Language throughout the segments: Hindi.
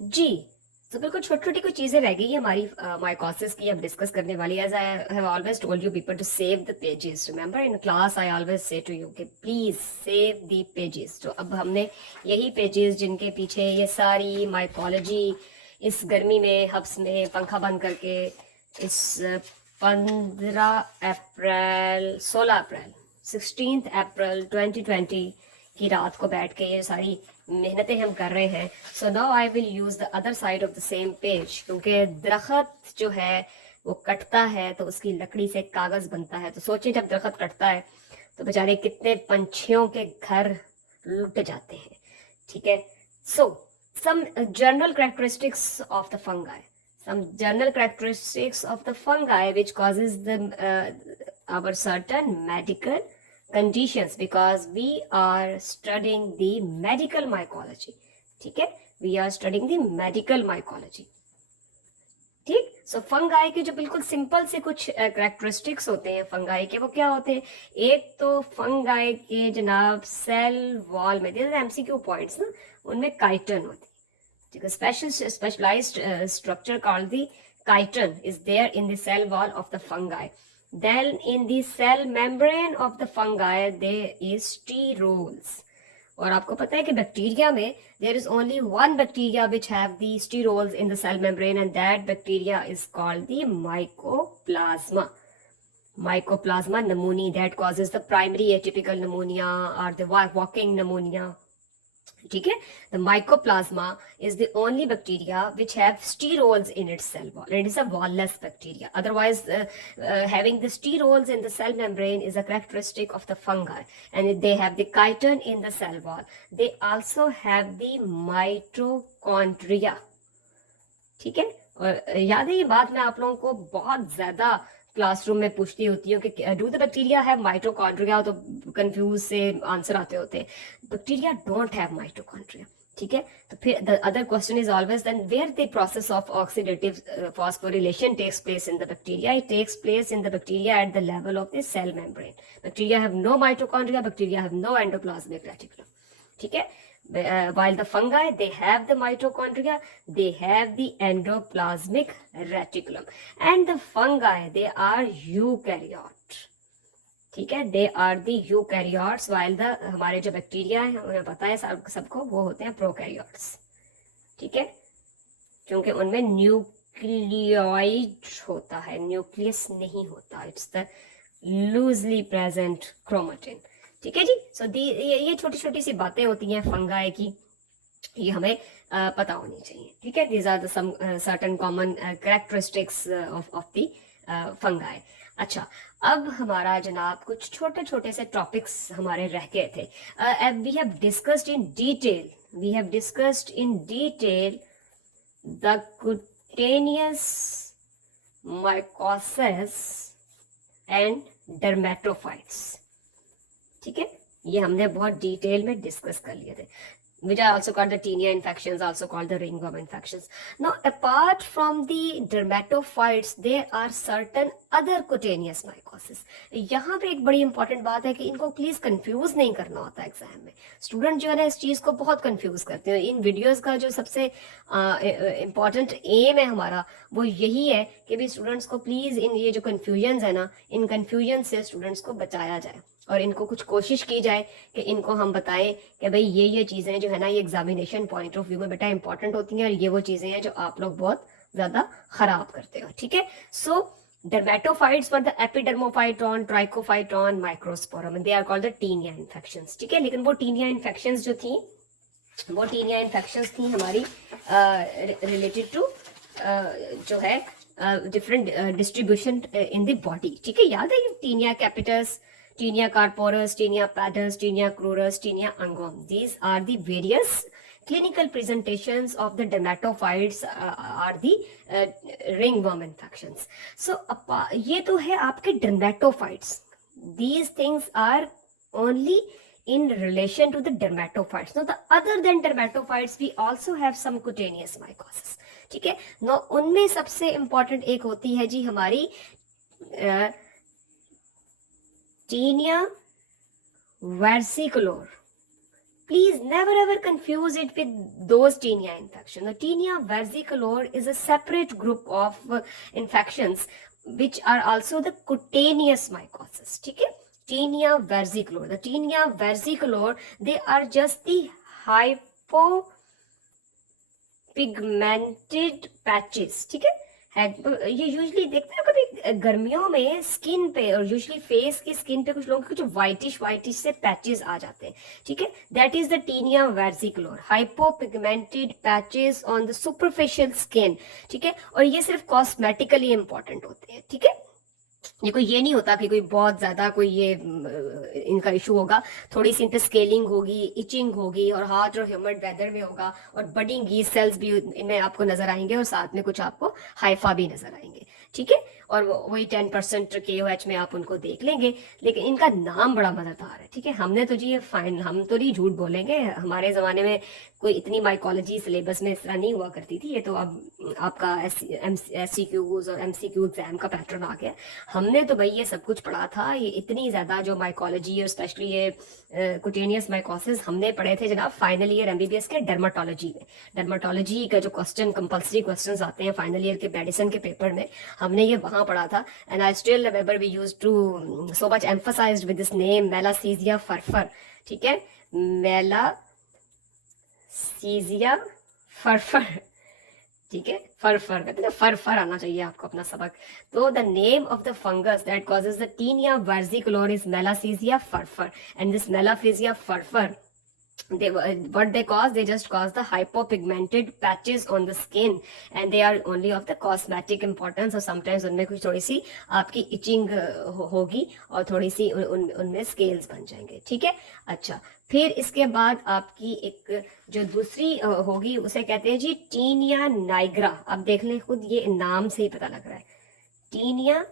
जी। तो बिल्कुल छोटी छोटी कुछ चीजें रह गई है हमारी माइकोसिस की अब डिस्कस करने वाली। As I have always told you people to save the pages, remember in class I always say to you कि प्लीज सेव द पेजेस। तो अब हमने यही पेजेस जिनके पीछे ये सारी माइकोलॉजी इस गर्मी में हब्स में पंखा बंद करके इस 15 अप्रैल 16 अप्रैल 16 अप्रैल 2020 की रात को बैठ के ये सारी मेहनतें हम कर रहे हैं। So now I will use the other side of the same page, क्योंकि दरख्त जो है वो कटता है तो उसकी लकड़ी से कागज बनता है। तो सोचिए जब दरख्त कटता है तो बेचारे कितने पंछियों के घर लुट जाते हैं। ठीक है। सो some general characteristics of the fungi, some general characteristics of the fungi which causes the our certain medical conditions, because we are studying the medical mycology. ठीक है, we are studying the medical mycology. ठीक। सो फंगाई के जो बिल्कुल सिंपल से कुछ करेक्टरिस्टिक्स होते हैं फंगाई के, वो क्या होते हैं? एक तो फंगाई के जनाब सेल वॉल में एमसीक्यू पॉइंट्स ना, उनमें काइटन होती है। ठीक है, specialized structure called the chitin is there in the cell wall of the fungi. Then in the cell membrane of the fungi there is sterols. और आपको पता है कि बैक्टीरिया में there is only one bacteria which have the sterols in the cell membrane, and that bacteria is called the mycoplasma. Mycoplasma pneumoniae, that causes the primary atypical pneumonia or the walking pneumonia. ठीक है, the mycoplasma is the only bacteria which have sterols in its cell wall. It is a wall-less bacteria. Otherwise, having the sterols in the cell membrane is a characteristic of the fungi, and they have the chitin in the cell wall. They also have the mitochondria. ठीक है, और याद है ये बात मैं आप लोगों को बहुत ज्यादा क्लासरूम में पूछती होती हूँ कि do the bacteria have mitochondria, तो कंफ्यूज से आंसर आते होते हैं बैक्टीरिया डोंट हैव माइटोकॉन्ड्रिया। ठीक है, तो फिर the other question is always then where the process of oxidative phosphorylation takes place in the bacteria? It takes place in the bacteria at the level of the cell membrane. Bacteria have no mitochondria, bacteria have no endoplasmic reticulum. ठीक है, while the fungi they have the mitochondria, they have the endoplasmic reticulum, and the fungi they are eukaryote. ठीक है, they are the eukaryotes, while the हमारे जो बैक्टीरिया है हमें पता है सबको वो होते हैं प्रोकैरियोट्स। ठीक है, क्योंकि उनमें न्यूक्लियोइड होता है, न्यूक्लियस नहीं होता, it's the loosely present chromatin. ठीक है जी। सो ये छोटी छोटी सी बातें होती हैं फंगाई की, ये हमें पता होनी चाहिए। ठीक है, these are the some certain common characteristics of the fungi. अच्छा, अब हमारा जनाब कुछ छोटे छोटे से टॉपिक्स हमारे रह गए थे। We have discussed in detail, we have discussed in detail the cutaneous mycosis and dermatophytes. ठीक है, ये हमने बहुत डिटेल में डिस्कस कर लिए थे, which are also called the tinea infections, also called the ringworm infections. Now, apart from the dermatophytes, there are certain other cutaneous mycosis. यहाँ पे एक बड़ी इंपॉर्टेंट बात है कि इनको प्लीज कंफ्यूज नहीं करना होता एग्जाम में। स्टूडेंट जो है ना इस चीज को बहुत कंफ्यूज करते हैं। इन वीडियोस का जो सबसे इम्पॉर्टेंट एम है हमारा वो यही है कि भी स्टूडेंट्स को प्लीज इन ये जो कंफ्यूजन है ना, इन कंफ्यूजन से स्टूडेंट्स को बचाया जाए और इनको कुछ कोशिश की जाए कि इनको हम बताएं कि भाई ये चीजें जो है ना ये एग्जामिनेशन पॉइंट ऑफ व्यू में बेटा इंपॉर्टेंट होती हैं, और ये वो चीजें हैं जो आप लोग बहुत ज्यादा खराब करते हो। ठीक है, सो dermatophytes were the epidermophyton, trichophyton, microsporum, and they are called the tinea infections. ठीक है, लेकिन वो tinea infections जो थी वो tinea infections थी हमारी रिलेटेड टू जो है different distribution in the body. ठीक है, याद है ये tinea capitis, tinea corporis, tinea pedis, tinea crurus, tinea angum. These are the various clinical presentations of the dermatophytes are the ringworm infections. So ये तो है आपके dermatophytes. These things are only in relation to the dermatophytes. Now, the other than dermatophytes, we also have some cutaneous mycosis. ठीक है, now उनमें सबसे important एक होती है जी हमारी Tinea versicolor. Please never ever confuse it with those tinea infection. The tinea versicolor is a separate group of infections which are also the cutaneous mycosis. ठीक है? Tinea versicolor. The tinea versicolor, they are just the hypopigmented patches. ठीक है? ये यूजली देखते हैं कभी गर्मियों में स्किन पे और यूजली फेस की स्किन पे कुछ लोगों के कुछ वाइटिश से पैचेस आ जाते हैं. ठीक है, that is the tinea versicolor, hypopigmented patches on the superficial skin. ठीक है, और ये सिर्फ कॉस्मेटिकली इंपॉर्टेंट होते हैं. ठीक है, ये कोई ये नहीं होता कि कोई बहुत ज्यादा कोई ये इनका इशू होगा. थोड़ी सी इनपे स्केलिंग होगी, इचिंग होगी और हॉट और ह्यूमिड वेदर में होगा और बडिंग यीस्ट सेल्स भी इनमें आपको नजर आएंगे और साथ में कुछ आपको हाइफा भी नजर आएंगे. ठीक है, और वही 10% KOH में आप उनको देख लेंगे. लेकिन इनका नाम बड़ा मजेदार है. ठीक है, हमने तो जी ये फाइन, हम तो नहीं झूठ बोलेंगे, हमारे जमाने में कोई इतनी माइकोलॉजी सिलेबस में इस तरह नहीं हुआ करती थी. ये तो अब आपका SCQs और MCQ एग्जाम का पैटर्न आ गया. हमने तो भाई ये सब कुछ पढ़ा था. ये इतनी ज्यादा जो माइकोलॉजी और स्पेशली ये कुटेनियस माइकोसिस हमने पढ़े थे जनाब फाइनल ईयर MBBS के डर्माटोलॉजी में. डर्माटोलॉजी का जो क्वेश्चन, कंपल्सरी क्वेश्चन आते हैं फाइनल ईयर के मेडिसिन के पेपर में, हमने ये वहां पढ़ा था. And I still remember we used to so much emphasized with this name Malassezia furfur. ठीक है, मेलासीजिया फरफर. ठीक है, फरफर कहते हैं, फरफर आना चाहिए आपको अपना सबक. तो the name of the fungus that causes the tinea versicolor is Malassezia furfur. And this Malassezia furfur, what they cause, they just cause the hypopigmented patches on the skin and they are only of the cosmetic importance. और sometimes उनमें कुछ थोड़ी सी आपकी itching होगी और थोड़ी सी उनमें scales बन जाएंगे. ठीक है, अच्छा, फिर इसके बाद आपकी एक जो दूसरी होगी उसे कहते हैं जी टीनिया नाइग्रा. अब देख लें, खुद ये नाम से ही पता लग रहा है, टीनिया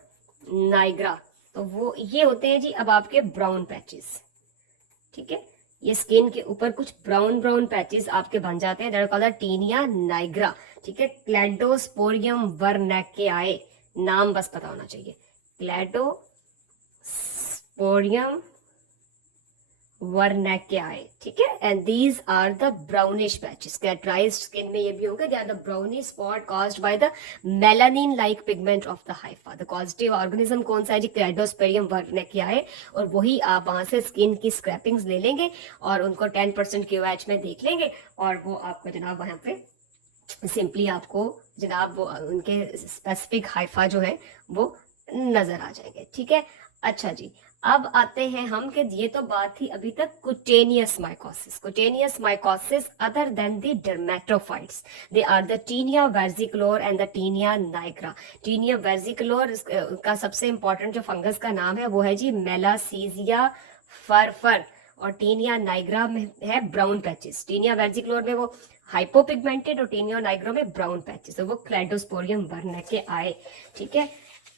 नाइग्रा. तो वो ये होते हैं जी अब आपके ब्राउन पैचेस. ठीक है, ये स्किन के ऊपर कुछ ब्राउन पैचेस आपके बन जाते हैं. That called tinea nigra. ठीक है, क्लैडोस्पोरियम वर्नैकेआए, नाम बस पता होना चाहिए, क्लैडोस्पोरियम वर्नैकेआए. ठीक है, and these are the brownish patches. Characterized skin में ये भी होंगे, they are the brownish spot caused by the melanin like pigment of the hypha. The causative organism कौन सा है जी? क्लैडोस्पोरियम वर्नैकेआए. और वही आप वहां से स्किन की स्क्रैपिंग्स ले लेंगे और उनको 10% KOH में देख लेंगे और वो आपको जनाब वहां पे सिंपली आपको जनाब वो उनके स्पेसिफिक हाइफा जो है वो नजर आ जाएंगे. ठीक है, अच्छा जी, अब आते हैं हम कि ये तो बात थी अभी तक cutaneous mycosis. Cutaneous mycosis other than the dermatophytes, they are the tinea versicolor and the tinea nigra. Tinea versicolor का सबसे इंपॉर्टेंट जो फंगस का नाम है वो है जी मेलासीजिया फरफर और टीनिया नाइग्रा में है ब्राउन पैचेस. टीनिया वर्सिकुलर में वो हाइपोपिगमेंटेड और टीनिया नाइग्रा में ब्राउन पैचेस, तो वो क्लैडोस्पोरियम वर्नैकेआए. ठीक है,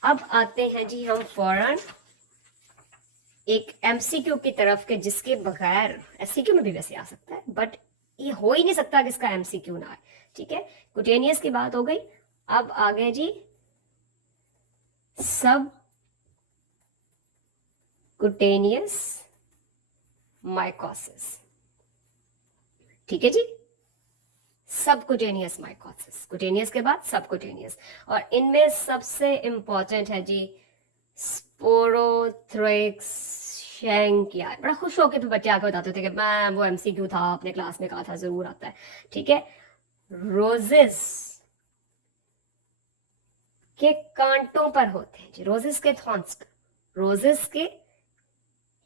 अब आते हैं जी हम फौरन एक MCQ की तरफ के जिसके बगैर SCQ में भी वैसे आ सकता है बट ये हो ही नहीं सकता कि इसका MCQ ना आए. ठीक है, कुटेनियस की बात हो गई. अब आ गए जी सब कुटेनियस माइकोसिस. ठीक है जी, सब कुटेनियस माइकोसिस, कुटेनियस के बाद सब कुटेनियस. और इनमें सबसे इंपॉर्टेंट है जी स्पोरोथ्रिक्स शैंकिया. बड़ा खुश होकर फिर बच्चे आके बताते थे कि मैं वो MCQ था, अपने क्लास में कहा था, जरूर आता है. ठीक है, रोजेस के कांटों पर होते हैं जी, रोजेस के थॉर्न्स पर, रोजेस के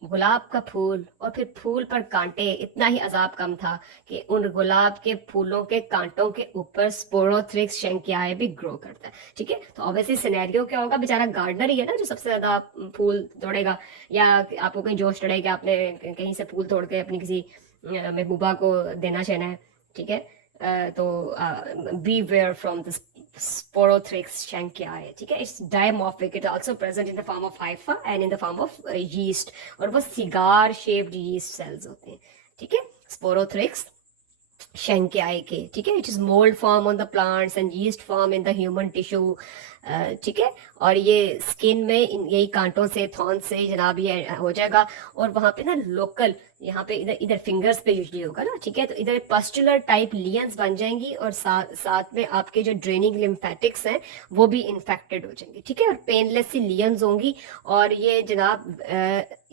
गुलाब का फूल और फिर फूल पर कांटे. इतना ही अजाब कम था कि उन गुलाब के फूलों के कांटों के ऊपर स्पोरोथ्रिक्स शैंकियाए भी ग्रो करता है. ठीक है, तो ऑब्वियसली सिनेरियो क्या होगा, बेचारा गार्डनर ही है ना जो सबसे ज्यादा फूल तोड़ेगा, या आपको कहीं जोश चढ़े कि आपने कहीं से फूल तोड़ के अपनी किसी महबूबा को देना चाहना है. ठीक है, तो beware from the Sporothrix शैंकियाए. ठीक है, it's dimorphic, it also present in the form of Haifa and in the form of yeast, और वो सिगार शेप्ड यीस्ट सेल्स होते हैं. ठीक है, स्पोरोथ्रिक्स शैंकियाई के, ठीक है। It is mould form on the plants and yeast form in the human tissue, ठीक है। और ये स्किन में यही कांटों से, थॉर्न से जनाब ये हो जाएगा। और वहां पे ना लोकल, यहाँ पे इधर इधर फिंगर्स पे यूजली होगा ना, ठीक है। तो इधर पस्टुलर टाइप लियंस बन जाएंगी और साथ में आपके जो ड्रेनिंग लिम्फेटिक्स हैं वो भी इन्फेक्टेड हो जाएंगे, ठीक है। और पेनलेस सी लियंस होंगी। और ये जनाब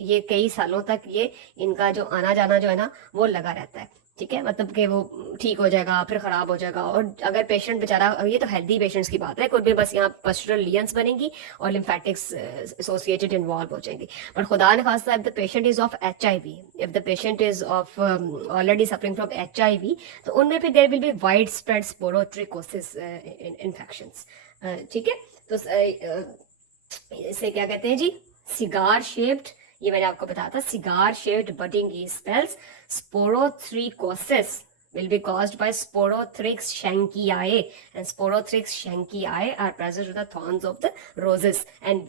ये कई सालों तक ये इनका जो आना जाना जो है ना वो लगा रहता है, ठीक है। मतलब कि वो ठीक हो जाएगा फिर खराब हो जाएगा। और अगर पेशेंट बेचारा, ये तो हेल्दी पेशेंट्स की बात है, कोई भी बस यहाँ पस्टुलर लियंस बनेंगी और लिम्फेटिक्स एसोसिएटेड इन्वॉल्व हो जाएंगी। पर खुदा न खास्ता if the patient is of HIV, if the patient is of already suffering from HIV, तो उनमें फिर there will be wide spread sporotrichosis infections, ठीक है। तो इसे क्या कहते हैं जी, सिगार शेप्ड, ये मैंने आपको बताया था, cigar shaped budding spells sporotrichosis will be caused by Sporothrix shankii, and Sporothrix shankii are present to the thorns of the roses, and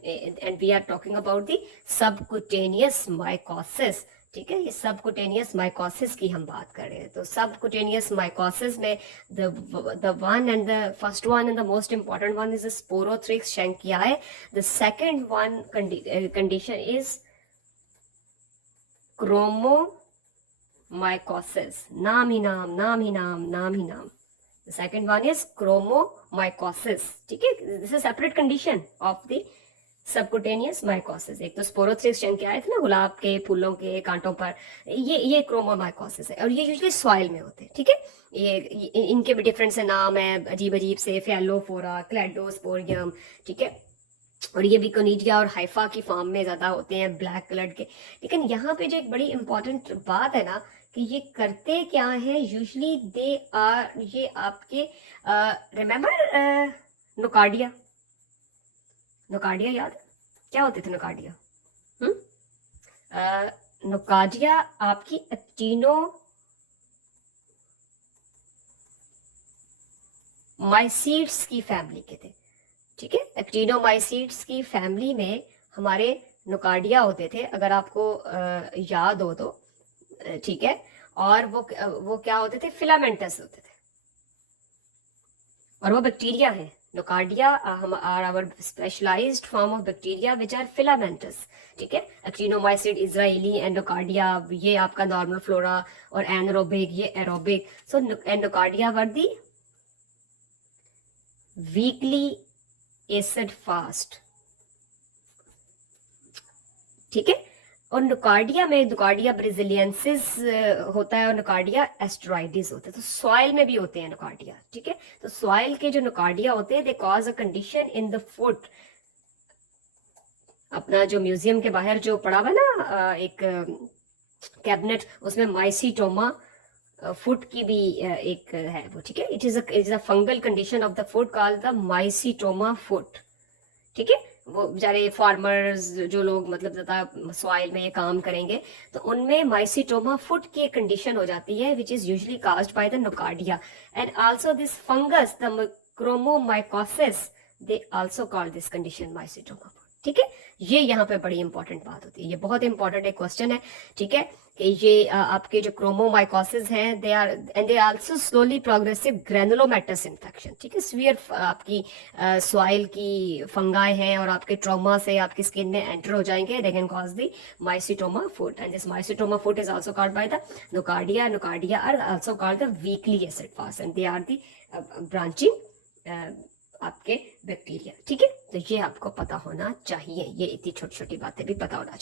we are talking about the subcutaneous mycosis, ठीक है। ये सबकुटेनियस माइकोसिस की हम बात कर रहे हैं। तो सबकुटेनियस माइकोसिस में the one and the first one and the most important one is the Sporothrix shankii. The second one condition is chromomycosis. नाम ही नाम, नाम ही नाम, नाम ही नाम। The second one is chromomycosis, ठीक है। This is separate condition of the subcutaneous mycosis. एक तो स्पोरोथ्रिक्स शंकी आए थे ना गुलाब के फूलों के कांटों पर, ये क्रोमोमाइकोसिस है। और ये यूजुअली सॉइल में होते हैं, ठीक है। ये इनके भी डिफरेंट से नाम है, अजीब अजीब से, फैलोफोरा, क्लेडोस्पोरियम, ठीक है। और ये भी कोनिडिया और हाइफा की फॉर्म में ज्यादा होते हैं, ब्लैक कलर के। लेकिन यहाँ पे जो एक बड़ी इंपॉर्टेंट बात है ना कि ये करते क्या है, यूजुअली दे आर, ये आपके रिमेम्बर नोकार्डिया, नोकार्डिया याद क्या होते थे नोकार्डिया? नोकार्डिया आपकी एक्टिनोमाइसीड्स की फैमिली के थे, ठीक है। एक्टिनोमाइसीड्स की फैमिली में हमारे नोकार्डिया होते थे, अगर आपको याद हो तो, ठीक है। और वो क्या होते थे, फिलामेंटस होते थे, और वो बैक्टीरिया है। Nocardia are our specialized form of bacteria which are filamentous, ठीक है। एक्टिनोमाइसिड इजराइली, एंडोकार्डिया ये आपका नॉर्मल फ्लोरा, और एनरोबिक ये एरोबिक। सो एंडोकार्डिया वर दी वीकली एसिड फास्ट, ठीक है। और नोकार्डिया में नोकार्डिया ब्राजीलियंसिस होता है और नोकार्डिया एस्ट्रॉइडिस होता है। तो सॉइल में भी होते हैं नोकार्डिया, ठीक है। तो सॉइल के जो नोकार्डिया होते हैं they cause a condition in the foot. अपना जो म्यूजियम के बाहर जो पड़ा हुआ ना एक कैबिनेट, उसमें माइसीटोमा फुट की भी एक है वो, ठीक है। It is a fungal condition of the foot called the mycetoma foot, ठीक है। वो बेचारे फार्मर्स जो लोग मतलब ज्यादा सॉइल में ये काम करेंगे तो उनमें माइसीटोमा फुट की एक कंडीशन हो जाती है which is usually caused by the Nocardia. And also this fungus the chromomycosis, they also call this condition mycetoma foot, ठीक है। ये यहाँ पे बड़ी इंपॉर्टेंट बात होती है, ये बहुत इंपॉर्टेंट एक क्वेश्चन है, ठीक है। कि ये आपके जो क्रोमोमाइकोसिस हैं they are and they also slowly progressive granulomatous infection, ठीक है। स्वीयर आपकी सॉइल की फंगाई हैं और आपके ट्रॉमा से आपकी स्किन में एंटर हो जाएंगे, they can cause the mycetoma foot, and this mycetoma foot is also called by the Nocardia. Nocardia are also called the weakly acid fast, and they are the branching आपके बैक्टीरिया, ठीक है। तो ये आपको पता होना चाहिए, ये इतनी छोटी छोटी बातें भी पता होना चाहिए।